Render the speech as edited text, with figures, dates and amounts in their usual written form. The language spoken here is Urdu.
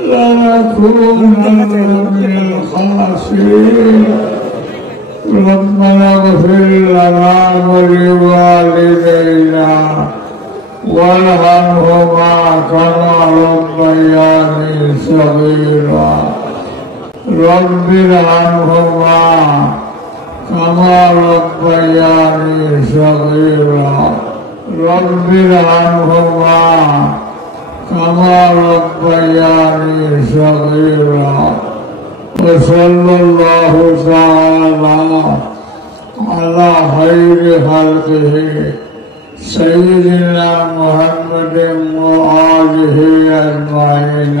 لنكونن من الخاسرين ربنا اغفر لنا ولوالدينا وارحمهما كما ربياني صغيرا رب ارحمهما كما ربياني صغيرا رب ارحمهما كما ربياني صغيرا وصلى الله تعالى على خير خلقه سيدنا محمد وآله أجمعين